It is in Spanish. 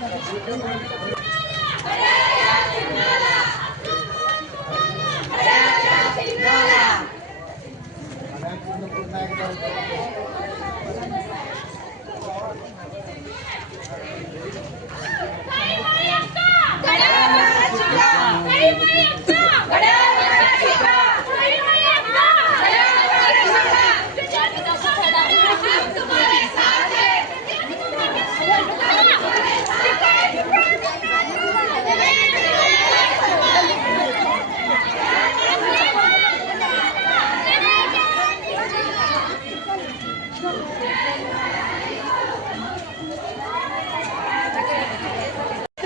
Gracias.